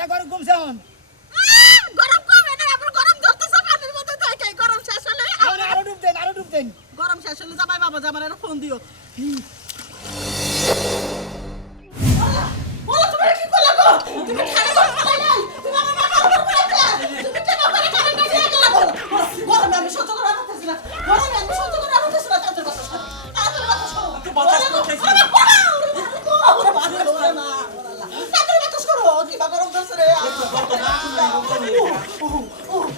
হ্যাঁ গরম কমছে এখন। গরম কমে না, আমার গরম ধরতেছে পানির মধ্যে থেকে। গরম শেষ হলে আরো ডুব দেন, আরো ডুব দেন। গরম শেষ হলে জামাই বাবা জামাই একটা ফোন দিও। বলো তুমি কি করলা গো? তুমি খানা গরম খাই নাই। তুমি আমার মাথার উপর পড়েছে। তুমি কেন করে খানা খাই দিয়ে গেলা গো? গরমে আমি সহ্য করে রাখতেছি না। গরমে আমি সহ্য করে রাখতেছি না। তাড়াতাড়ি বাতাস করো। তাড়াতাড়ি বাতাস করো। তুই বাতাস করতেছিস। ওরে মা, তাড়াতাড়ি বাতাস করো। কি বা গরম ধরছে রে?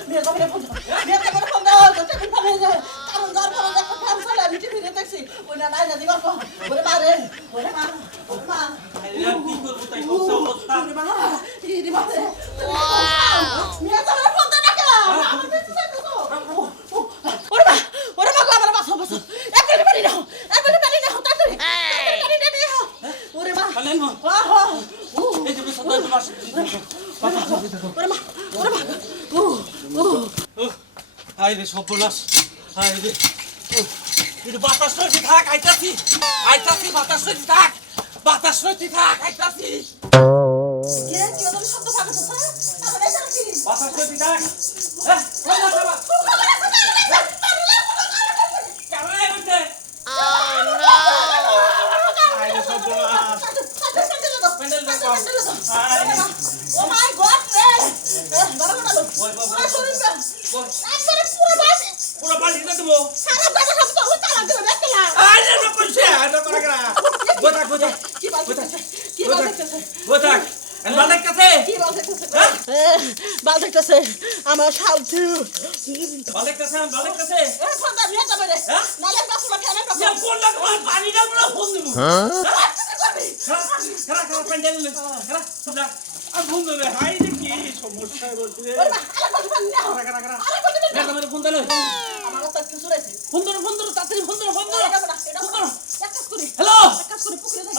নিয়ে যাবে ফোন দাও। নিয়ে যাবে ফোন দাও। টেবিল ফান হয়ে যায়। কারণ যার ফলে একটা ফ্যান চালা আমি টিভিতে দেখছি। ওই না নাই না দিবার পর। ওরে মা রে। ওরে মা। ওরে মা। কি করবো তাই করছে অবস্থা। ওরে মা। ইরে মা রে। নিয়ে যাবে ফোন দাও না কেন? আমার বেঁচে যাইতো তো। ওরে মা। ওরে মা গো আমার বাসা বাসা। এক মিনিট পানি নাও। এক মিনিট পানি নাও। তাড়াতাড়ি। তাড়াতাড়ি পানি নাও। ওরে মা। পানি নাও। আহা। এই যে সদয় তোমার ওরে মা। ওরে মা। আই রে সর্বনাশ। আই রে এটা বাতাস রয়েছে থাক আইতাছি আইতাছি বাতাস রয়েছে থাক বাতাস রয়েছে থাক আইতাছি কে কি ওদের শব্দ ফাটাচ্ছে? তাহলে এটা কি? বাতাস রয়েছে থাক হ্যাঁ না বাবা কেমন হইছে আই রে সর্বনাশ প্যান্ডেল দেখো ও মাই গড রে বড় বড় পুরো শরীর একবারে পুরো বাসে পুরো পানি দিয়ে দেবো সারা বাসা সব তো তালা দিয়ে দেখলা আই রে না কইছে এটা করে গরা গোটা গোটা কি বলতেছে কি বলতেছে গোটা এন বালেক কাছে কি বলতেছে বাল দেখতেছে আমার শালতু বালেক কাছে এ ফোন দা নিয়ে যাবে রে হ্যাঁ? নালে বাসু বাকি আমি ইয়া কোন লাগ পানি দাও না ফোন দেবো খারা খারা প্যান্ডেল খারা সুদা আর ফোন দেবে হাই রে কি সমস্যা বলছে রে ওরে মা আরে বাসু বান নাও খারা খারা খারা আরে বাসু বান এটা ফোন দিলে আমার তো কিছু রয়েছে ফোন ধরো তাড়াতাড়ি ফোন ধরো এটা বড় এটা বড় এক কাজ করি হ্যালো এক কাজ করি পুকুরে যাই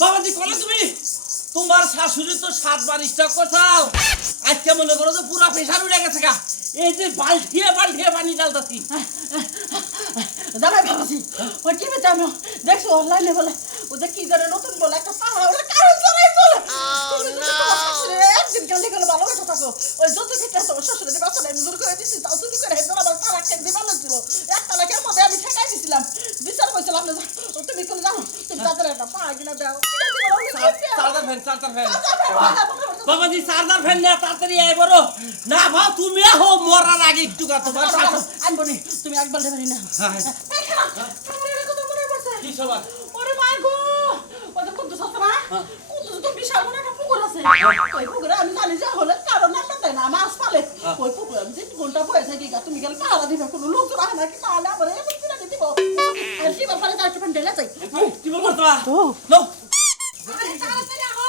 বাবাজি কলে তুমি তোমার শাশুড়ি তো 7 বার স্টক করছাও আজকে মনে করো যে পুরা প্রেসার উঠে গেছে গা এই যে বালতিয়ে পানি ঢালতাছি জামাই ভাবছি ওই টিভিতে আমি দেখছি অনলাইনে বলে ওদের কি ধরে নতুন বলে একটা পাহাড় ওরা কারণ জড়াই বলে তুমি যদি তোমার শাশুড়ি একদিন কান্দি গেলে ভালোবাসা থাকো ওই যত ক্ষেত্রে তোমার শ্বশুরের বাচ্চাটা আমি দূর করে দিচ্ছি তাও তুমি করে হেঁটে আমার তারা কেন্দ্রে ভালো ছিল একটা লাখের মধ্যে আমি ঠেকাই দিছিলাম বিচার করছিলাম না তুমি কোন জানো তুমি তাদের একটা পা কিনা দাও চার্জার ফ্যান বাবাজি চার্জার ফ্যান না তাড়াতাড়ি আই বড় না ভাও তুমি হো মরার আগে একটু গা তোমার আনবো নি তুমি একবার দেবে না কি সবার ওরে মা গো ওদের কত সস্তা না কত তো বিশাল বড় একটা পুকুর আছে ওই পুকুরে আমি জানি যে হলে কারণ না দেয় না মাছ পালে ওই পুকুরে আমি 3 ঘন্টা বসে থাকি তুমি গেলে পাহারা দিবে কোনো লোক তো রাখে না কি তাহলে আবার এমন কিনা দিতে দিব আর কি ব্যাপারে তার একটু ঢেলে যাই কি বলবো তোমা লো তাড়াতাড়ি আহো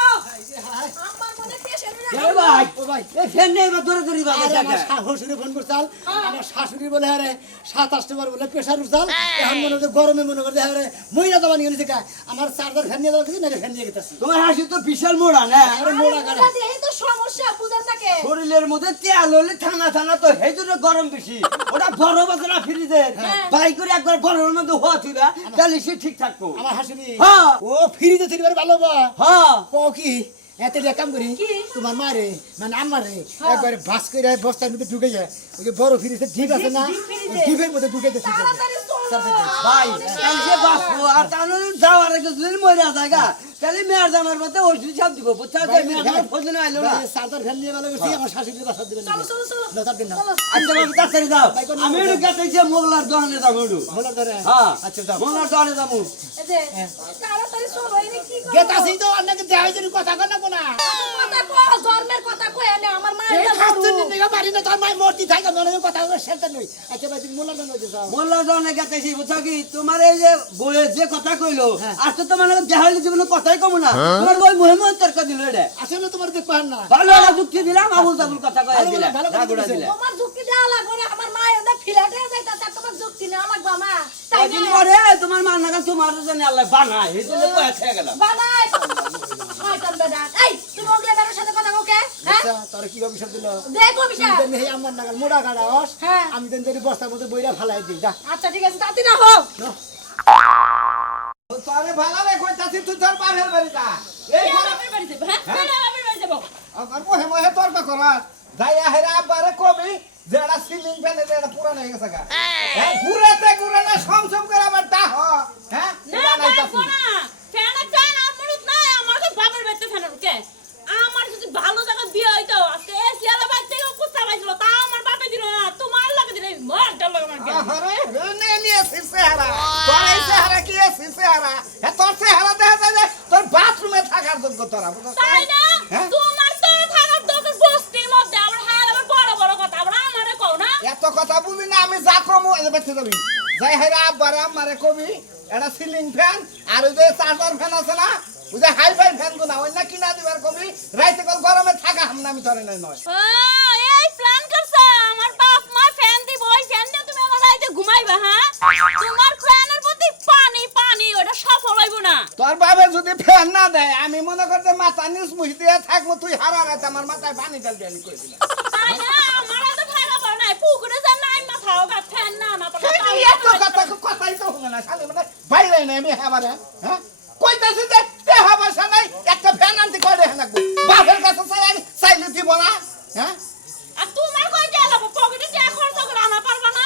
আমার মনে পেশেন্ট যাও ভাই, ও ভাই, এই ফ্যান নেই বা দৌড়ে দৌড়ি বাজে আরে থাকে আমার শাশুড়ি ফোন করছাল, আমার শাশুড়ি বলে আরে 27 বার বলে প্রেসার উঠছাল, এখন মনে হচ্ছে গরমে মনে করছে আরে মইরা দাবা নিয়ে নিছে কা, আমার চার্জার ফ্যান নিয়ে দাও কিছু না ফ্যান নিয়ে গেতাছি। তোমার হাসি তো বিশাল মোড়া না আরে মোড়া গাড়া। এই তো সমস্যা বুঝেন না কে শরীরের মধ্যে তেল হলে ঠান্ডা তো সেই জন্য গরম বেশি ওটা বরফ আছে না ফ্রিজের বাই করে একবার বরফের মধ্যে হওয়া থিবা তাহলে সে ঠিক থাকবো আমার শাশুড়ি হ্যাঁ। ও ফ্রিজে থিবার ভালো বা হ্যাঁ কও কি এত যে কাম করি তোমার মারে মানে আমারে একবারে বাস করে বস্তার মধ্যে ঢুকে যায় ওই যে বড় ফ্রিজে ডিপ আছে না ওই ডিপের মধ্যে ঢুকে দিতে তাড়াতাড়ি চল ভাই তাহলে সে বাঁচবো আর তাহলে যাওয়ার আগে যদি মরে জায়গা তাহলে মেয়ের জামার মধ্যে ওষুধ সাপ দিব বুঝছা মেয়ের জামার ফোন আইলো না চার্জার ফ্যান নিয়ে ভালো করছি আমার শাশুড়ি বাসা দিবেন চলো চলো চলো না তার দিন না আচ্ছা বাবু তাড়াতাড়ি যাও আমি একটু গেছে মোগলার দোকানে যাবো একটু বলার ধরে হ্যাঁ আচ্ছা যাও মোগলার দোকানে যাবো এই যে তাড়াতাড়ি চলো এই কি করব গেতাছি তো আপনাকে দেখাই যদি কথা কন না কোনা কথা কো জন্মের কথা কই এনে আমার মা এই খাচ্ছেন নিগা মারি না তোর মাই মূর্তি থাকা মনে হয় কথা কই শেলতা নই আচ্ছা ভাই তুমি মোলা না যাও মোল্লা দোকানে গেছে বুঝছো কি তোমার এই যে বইয়ে যে কথা কইলো আর তো তোমার দেখাইলে জীবনে কথাই কম না তোমার বই মহিমত তর্ক দিল এটা আসলে তোমার দেখতে পান না ভালো একটা যুক্তি দিলাম আবুল তাবুল কথা কয়ে ভালো দিলাম ভালো কথা রাগুড়া বলেছে। দিলাম তোমার যুক্তি দেওয়া লাগবে না আমার মা ওটা ফিলাটে যাইতা তার তোমার যুক্তি নেওয়া লাগবে মা তাই কদিন পরে তোমার মা নাগাল তোমার জন্য আল্লাহ বানায় এই জন্য কয়ে থেকে গেলাম বানাই শয়তান বেটা এই তুমি ওগলে বেটার সাথে কথা কোকে হ্যাঁ আচ্ছা তোর কি অভিশাপ দিল দেখো বিশাল তুমি এই আমার নাগাল মোড়া গাড়া হস হ্যাঁ। আমি দেন যদি বস্তার মধ্যে বইরা ফালাই দিই যা আচ্ছা ঠিক আছে তাতি না হোক তোরে ভালো রে কইতাছি তুই তোর বাপের বাড়ি যা এই বাপের বাড়ি যাবো হ্যাঁ বাপের বাড়ি যাবো আমার মোহে মোহে তর্ক করা যাই হেরা আব্বারে কবি যে একটা সিলিং ফ্যানের এটা পুরানো হয়ে গেছে গা হ্যাঁ ঘুরেতে ঘুরে না সমসম করে আবার ডাহ হ্যাঁ না দেখো না ফ্যানের চাই না মরুত না আমার তো বাবার বাড়িতে ফ্যানের উঠে আমার যদি ভালো জায়গা বিয়ে হইতো আজকে এসি আলা বাড়িতে কুস্তা বাইছিল তা আমার বাবা দিল না তোমার লাগে দিলে মরটা লাগে আমার আরে নে নিয়ে সিসে হারা তোর এই চেহারা কি সিসে হারা হ্যাঁ তোর চেহারা দেখা যায় যে তোর বাথরুমে থাকার যোগ্য তোরা বুঝছ তাই না হ্যাঁ? তোমার তো থাকার দরকার বস্তির মধ্যে আবার হ্যাঁ আবার বড় বড় কথা আবার আমারে কও না এত কথা বুঝি না আমি যা কমু এই বেঁচে যাবি যাই হেরা আব্বারে আমারে কবি এটা সিলিং ফ্যান আর ওই যে চার্জার ফ্যান আছে না ওই যে হাই ফাই ফ্যান গুনা ওই না কিনা দিবার কবি রাইতে কল গরমে থাকা হাম আমি ধরে নাই নয় ও, এই প্ল্যান করছো আমার বাপ মা ফ্যান দিব ওই ফ্যান দিয়ে তুমি আমার রাইতে ঘুমাইবা হ্যাঁ তোমার ফ্যানের প্রতি পানি পানি ওটা সফল হইব না তোর বাবা যদি ফ্যান না দেয় আমি মনে করতে মাথা নিচ মুহি দিয়ে থাকবো তুই হারা রাতে আমার মাথায় পানি ঢালবি আমি কই দিলাম তাই না আমার তো খারাপ পার নাই পুকুরে যা নাই মাথা ওগা ফ্যান না না পারলে এই এত কথা কথাই তো হবে না শালি মানে বাইরে নাই আমি আমারে হ্যাঁ কইতাছি যে দেহ পয়সা নাই একটা ফ্যান আনতে কই দেখ নাকবো বাপের কাছে চাইলে দিব না হ্যাঁ আর তোমার কই গেল পকেটে যে খরচ করে আনা পারবা না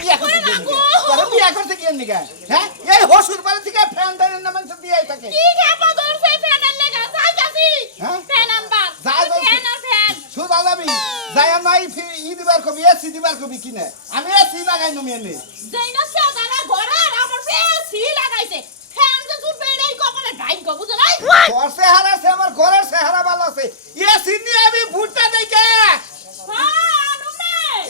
বিয়া করতে গিয়ে তোরা বিয়া করতে গিয়ে নিগা হ্যাঁ এই হসুর বাড়ি থেকে ফ্যান দেন না মানুষ দিয়েই থাকে কি খাবা তোর সেই ফ্যানের লাগা যাইতাছি হ্যাঁ? ফ্যান আনবা যাই যাই। ফ্যান আর ফ্যান সুদা যাবি যাই নাই ই দিবার কবি এসি দিবার কবি কিনে আমি এসি লাগাই নমি এনে যাইনা সাদারা ঘরে আর আমার বেশি লাগাইছে ফ্যান যে জুটবে এই কপালে ডাইন কো বুঝো নাই তোর চেহারা আছে আমার ঘরের চেহারা ভালো আছে এসি নিয়ে আমি ভুট্টা দেখে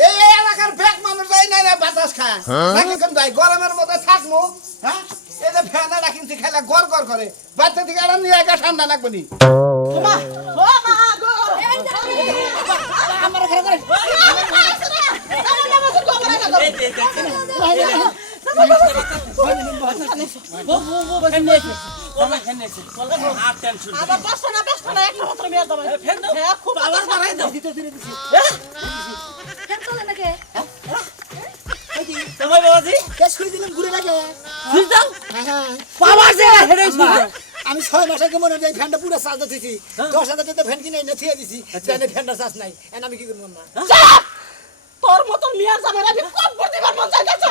এই এলাকার ব্যাগ মানুষ যাই না রে বাতাস খায় নাকি কোন যাই গরমের মধ্যে থাকমু হ্যাঁ এই যে ফ্যানে রাখিনছি খেলা গড় গড় করে বাচ্চা থেকে আর নিয়ে গা ঠান্ডা লাগবে নি মা ও মা গো আমার ঘরে করে আবার বসো না একটা মাত্র মেয়ে দাও হ্যাঁ খুব আবার বাড়াই দাও দিতে দিতে দিছি ফ্যান চলে নাকি তোমার বাবাজি কেস করে দিলাম ঘুরে লাগে বুঝতাম হ্যাঁ বাবার যে হেডে আমি 6 মাস আগে মনে হয় ফ্যানটা পুরো চার্জ দিছি 10,000 টাকা ফ্যান কিনে এনে থিয়ে দিছি ফ্যানে ফ্যানটা চার্জ নাই এন্ড আমি কি করব না তোর মতন মিয়ার জামাই আমি কম করতে পারবো জায়গাটা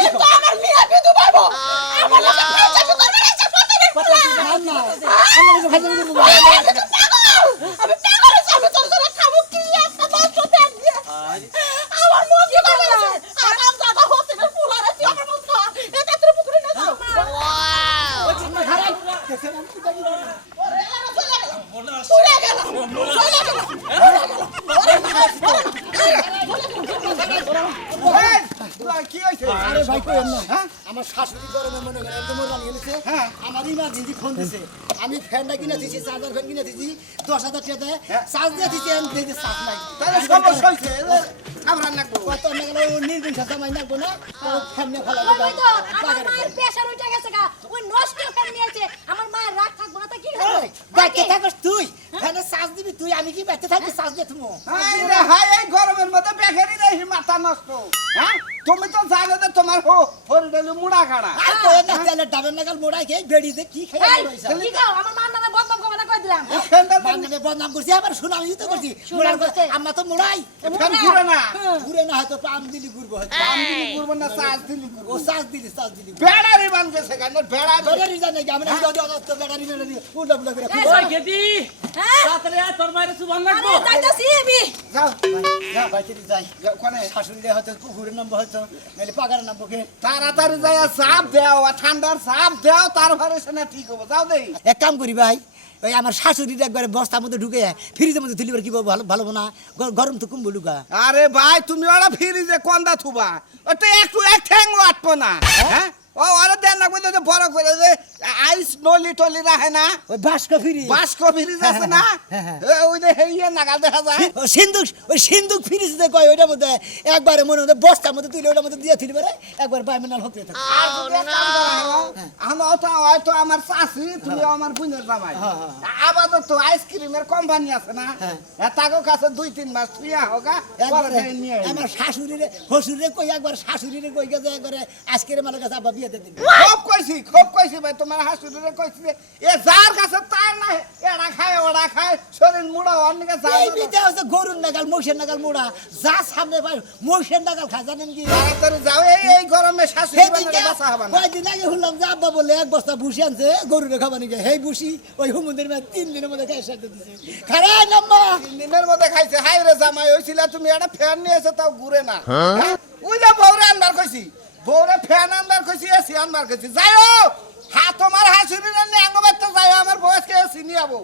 কিন্তু আমার মিয়া বিদু পারবো আমার লাগে পয়সা তো করবে না না আমি তো ফাজলামি করব আমি পাগল আমি তোর জন্য খাবো কি একটা দশ দেন আমার মন কি করে আমার দাদা হচ্ছে না ফুলারে তুই আমার মন খা এটা তোর পুকুরে না যাও চলে গেল কি হয়েছে আরে ভাই কই না হ্যাঁ আমার শাশুড়ি গরমে মনে করে একদম রানি গেছে হ্যাঁ। আমার ইমার্জেন্সি ফোন দিছে আমি ফ্যানটা কিনে দিছি চার্জার ফ্যান কিনে দিছি 10,000 টাকা দিয়ে চার্জ দিয়ে দিছি আমি দেখি চার্জ নাই তাহলে সমস্যা হয়েছে খাবার নাকবো কত না গেল নির্দিন সাথে মাই নাকবো না ফ্যান নিয়ে ফেলা ওই তো আমার মায়ের প্রেসার উঠে গেছে গা ওই নষ্ট ফ্যান নিয়েছে আমার মায়ের রাগ থাকবো না তা কি হবে বাইতে থাকস তুই ফ্যানে চার্জ দিবি তুই আমি কি বাইতে থাকি চার্জ দিয়ে তুমি হাই রে হাই এই গরমের মধ্যে বেকারি রে মাথা নষ্ট হ্যাঁ তুমি তো জানো যে তোমার হরিডালি মুড়া কাড়া আর কই না তাহলে ডাবের নাগাল মোড়াই খেয়ে বেড়িতে কি খাই রইছা কি গাও আমার মার নামে বদনাম করবে না কই দিলাম বান্ধবে বদনাম করছি আবার সুনামি তো করছি মোড়ার করছে আম্মা তো মোড়াই ফ্যান ঘুরে না ঘুরে না হয়তো পাম দিলি ঘুরবো হয়তো আমি দিলি করবো না চার্জ দিলি ও করবো চার্জ দিলি বেড়ারি বানছে সেখানে বেড়া বেড়ারি জানে কি আমরা যদি অত বেড়ারি উল্টা পুল্টা করে ওই গেদি তাড়াতাড়ি আয়, তোর মায়ের সুবান লাগবো আরে যাইতাছি আমি যাও যা বাইতে যাই ওখানে শাশুড়ি হয়তো পুকুরের নামবো হয়তো নাহলে পাগারের নামবো কে তাড়াতাড়ি যাই চাপ দেও আর ঠান্ডার চাপ দেও তারপরে সেটা ঠিক হবো যাও দেই এক কাম করি ভাই ওই আমার শাশুড়ির একবারে বস্তার মধ্যে ঢুকে ফ্রিজের মধ্যে তুলিবার কি ভালো ভালো না গরম তো কম বলুকা আরে ভাই তুমি ওরা ফ্রিজে কন্দা থুবা ওটা একটু এক ঠ্যাঙ্গো আটবো না হ্যাঁ ও ওরা দেন না বলতে যে বড় করে যে আইস নলি টলি রাখে না ওই বাস্ক ফ্রিজ বাস্ক ফ্রিজ আছে না হ্যাঁ। ওই যে হেইয়ে নাগাল দেখা যায় ওই সিন্দুক ফ্রিজ দিয়ে কয় ওইটার মধ্যে একবারে মনে মধ্যে বস্তার মধ্যে তুলে ওটার মধ্যে দিয়ে তুলি পারে একবার বাইমেনাল হতে থাকে আর যদি এক কাম করা হয়, আমার তো হয়তো আমার চাষি তুমি আমার বোনের জামাই আপাতত তো আইসক্রিমের কোম্পানি আছে না তাকে কাছে 2-3 মাস ফিয়া হোক একবারে আমার শাশুড়িরে হসুরে কই একবার শাশুড়িরে কই গেছে একবারে আজকের মালের কাছে আব্বা বিয়ে কিনে দিন খুব কইছি ভাই তোমার হাসুরে কইছি যে এ যার কাছে তার না এড়া খায় ওড়া খায় শরীর মুড়া অন্যকে এই যায় বিতে হচ্ছে গরুর নাগাল মহিষের নাগাল মোড়া যা সামনে পাই মহিষের নাগাল খায় জানেন কি তাড়াতাড়ি যাও এই গরমে শাশুড়ি বানালে বাসা হবে না কয়দিন আগে শুনলাম যে আব্বা বলে এক বস্তা ভুসি আনছে গরুরে খাবার নিয়ে হেই ভুসি ওই হুমুদের মেয়ে 3 দিনের মধ্যে খাই সাথে দিছে খারা নাম্মা 3 দিনের মধ্যে খাইছে হাই রে জামাই হইছিল তুমি একটা ফ্যান নিয়ে এসে তাও ঘুরে না হ্যাঁ? ওই যে বউরে আনবার কইছি বউরে ফ্যান আনবার কইছি এসি আনবার কইছি যাও হ্যাঁ তোমার হাসুরি রান্নে আঙ্গবার তো যাও আমার বয়সকে এসি নিয়ে যাবো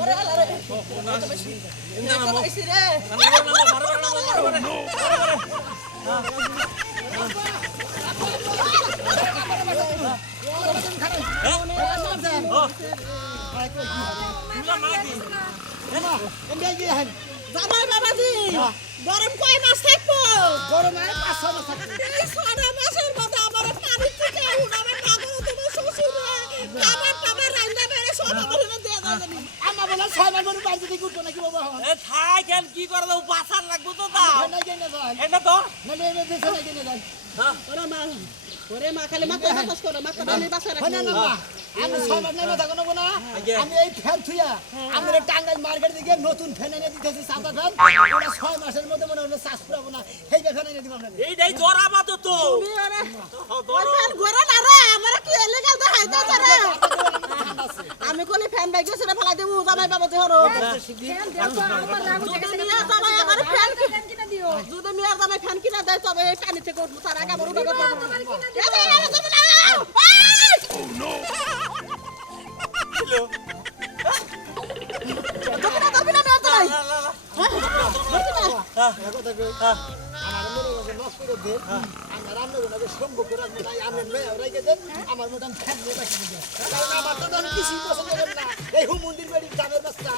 ওরে আল্লাহ রে দেখো কইছি রে জামাই বাবাজি গরম কয় মাস থাকবো গরমে 5-6 মাস থাকে এই 6 মাসের মধ্যে আমার পানি থেকে উনাবে পাগল তুমি শ্বশুর খাবার টাবার রান্না বেড়ে সব আমার দিয়ে দাও আম্মা বলে 6 মাস গরু বাঁধতে দিয়ে উঠবো নাকি বাবা এ থাই কেন কি করে দাও বাসার লাগবো তো দাও না কেন যান এটা তো না না দেশে না কেন যান ওরে মা খালি মাথা বাতাস করো মাথা বালি বাসা হয় রাখো না না মা, আমি 6 মাস না থাকো না আমি এই ফ্যান থুইয়া আমরা টাঙ্গাইল মার্কেট দিকে নতুন ফ্যান এনে দিতেছি সাদা ফ্যান ওরা 6 মাসের মধ্যে মনে হলো চাষ করাবো না সেই ফ্যান এনে দিব আপনাদের এইটাই জরাবা তো তো তুমি ওরে ওই ফ্যান ঘরে না রে আমার কি এলিগাল দেখাই দাও রে আমি কোলে ফ্যান বাইক সেটা ফেলাই দেবো জামাই বাবাজি হরো যদি মিয়া জামাই আমার ফ্যান কিনা দিও যদি মিয়া জামাই ফ্যান কিনা দেয় তবে এই পানি থেকে উঠবো তার আগে আমার উঠে আমার মতন ফ্যান নিয়ে বাকি দিবে কারণ আমার তো ধরুন কিছুই পছন্দ করে না এই মন্দির বাড়ি গ্রামের বাচ্চা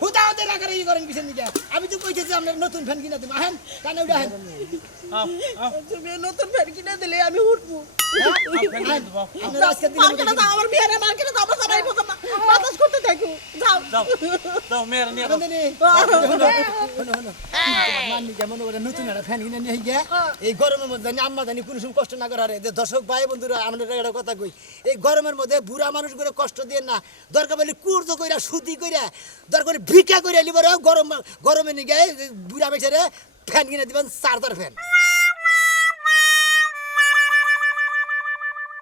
হুদাতে রাখারে ই করেন পিছন দিকে আমি তো কইতেছি আপনার নতুন ফ্যান কিনা দিম আহেন কানে উঠে আহেন তুমি নতুন ফ্যান কিনে দিলে আমি উঠবো আপনার আজকে দিন মার্কেটে যাও আমার বিয়ারে মার্কেটে যাও সবাই বাতাস করতে থাকো যাও দাও দাও মেয়ের নিয়ে দাও নতুন একটা ফ্যান কিনে নিয়ে গিয়া এই গরমের মধ্যে জানি আম্মা জানি কোনো সময় কষ্ট না করারে যে দর্শক ভাই বন্ধুরা আমাদের একটা কথা কই এই গরমের মধ্যে বুড়া মানুষ করে কষ্ট দিয়ে না দরকার বলে কুর্দ কইরা সুতি কইরা দরকার করে ভিক্ষা কইরা লিবার গরমে নিয়ে গিয়ে বুড়া বেচারে ফ্যান কিনে দিবেন চার্জার ফ্যান